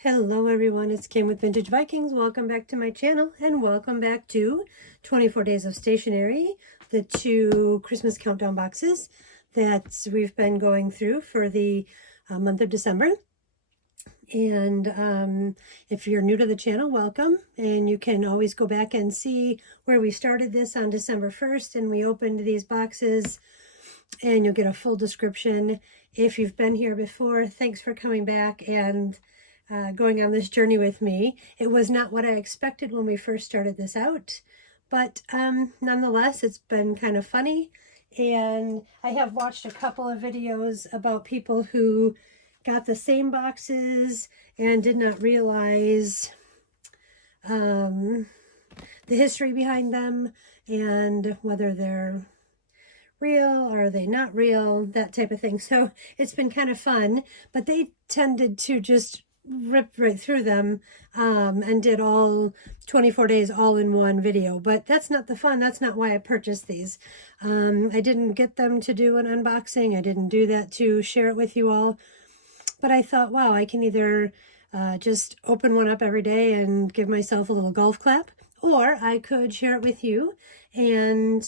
Hello everyone, it's Kim with Vintage Vikings. Welcome back to my channel and welcome back to 24 Days of Stationery, the 2 Christmas countdown boxes that we've been going through for the month of December. And if you're new to the channel, welcome. And you can always go back and see where we started this on December 1st and we opened these boxes, and you'll get a full description. If you've been here before, thanks for coming back and going on this journey with me. It was not what I expected when we first started this out, but nonetheless, it's been kind of funny. And I have watched a couple of videos about people who got the same boxes and did not realize the history behind them and whether they're real or are they not real, that type of thing. So it's been kind of fun, but they tended to just rip right through them and did all 24 days all in one video. But that's not the fun. That's not why I purchased these. I didn't get them to do an unboxing. I didn't do that to share it with you all. But I thought, wow, I can either just open one up every day and give myself a little golf clap, or I could share it with you and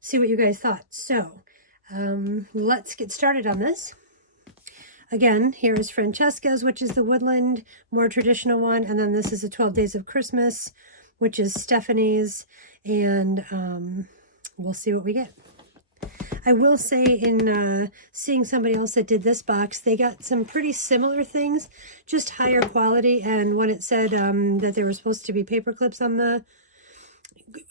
see what you guys thought. So let's get started on this. Again, here is Francesca's, which is the woodland, more traditional one. And then this is the 12 Days of Christmas, which is Stephanie's. And we'll see what we get. I will say, in seeing somebody else that did this box, they got some pretty similar things, just higher quality. And when it said that there were supposed to be paper clips on the,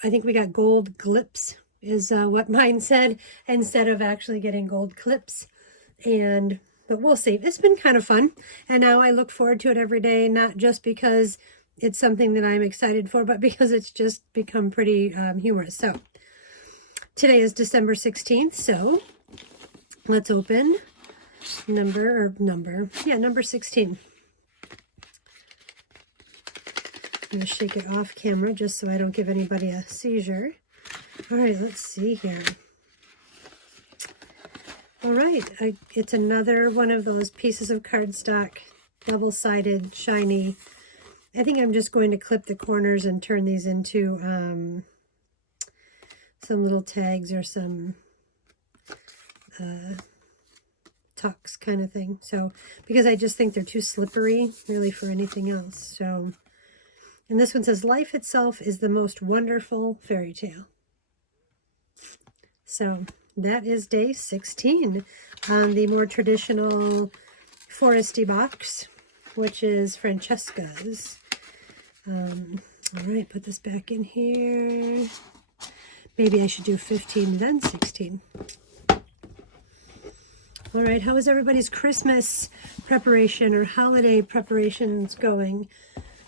I think we got gold clips is what mine said, instead of actually getting gold clips. But we'll see. It's been kind of fun, and now I look forward to it every day, not just because it's something that I'm excited for, but because it's just become pretty humorous. So today is December 16th, so let's open number 16. I'm going to shake it off camera just so I don't give anybody a seizure. All right, let's see here. All right, it's another one of those pieces of cardstock, double-sided, shiny. I think I'm just going to clip the corners and turn these into some little tags or some tucks kind of thing. So, because I just think they're too slippery, really, for anything else. So, and this one says, "Life itself is the most wonderful fairy tale." So that is day 16 on the more traditional foresty box, which is Francesca's. All right, put this back in here. Maybe I should do 15, then 16. All right, how is everybody's Christmas preparation or holiday preparations going?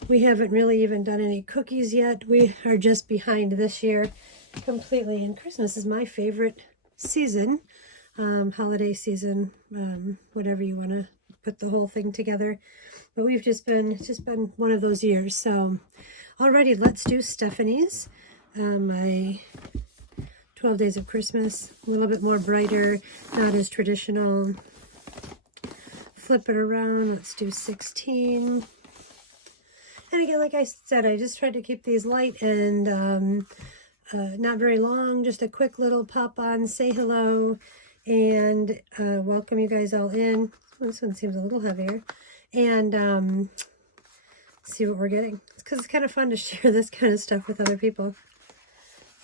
We haven't really even done any cookies yet. We are just behind this year completely, and Christmas is my favorite season, holiday season, whatever you want to put the whole thing together. But we've it's just been one of those years. So alrighty, let's do Stephanie's, my 12 Days of Christmas, a little bit more brighter, not as traditional. Flip it around, let's do 16. And again, like I said, I just tried to keep these light and not very long, just a quick little pop on, say hello, and welcome you guys all in. This one seems a little heavier. And see what we're getting. It's because it's kind of fun to share this kind of stuff with other people.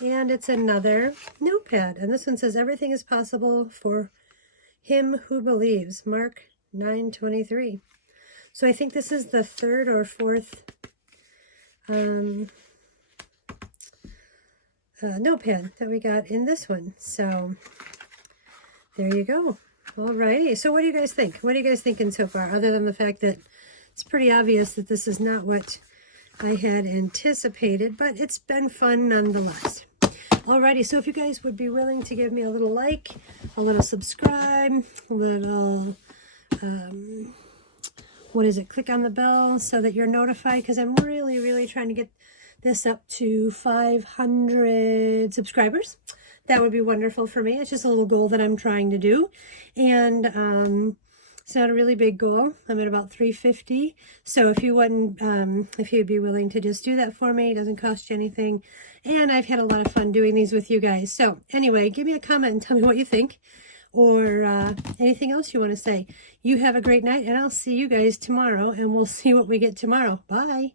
And it's another notepad. And this one says, "Everything is possible for him who believes." Mark 9:23. So I think this is the third or fourth notepad that we got in this one. So there you go. Alrighty. So what do you guys think? What are you guys thinking so far? Other than the fact that it's pretty obvious that this is not what I had anticipated, but it's been fun nonetheless. Alrighty. So if you guys would be willing to give me a little like, a little subscribe, a little click on the bell so that you're notified, because I'm really trying to get this up to 500 subscribers. That would be wonderful for me. It's just a little goal that I'm trying to do. And It's not a really big goal. I'm at about 350. So if you wouldn't, if you'd be willing to just do that for me, it doesn't cost you anything. And I've had a lot of fun doing these with you guys. So anyway, give me a comment and tell me what you think, or anything else you want to say. You have a great night, and I'll see you guys tomorrow, and we'll see what we get tomorrow. Bye.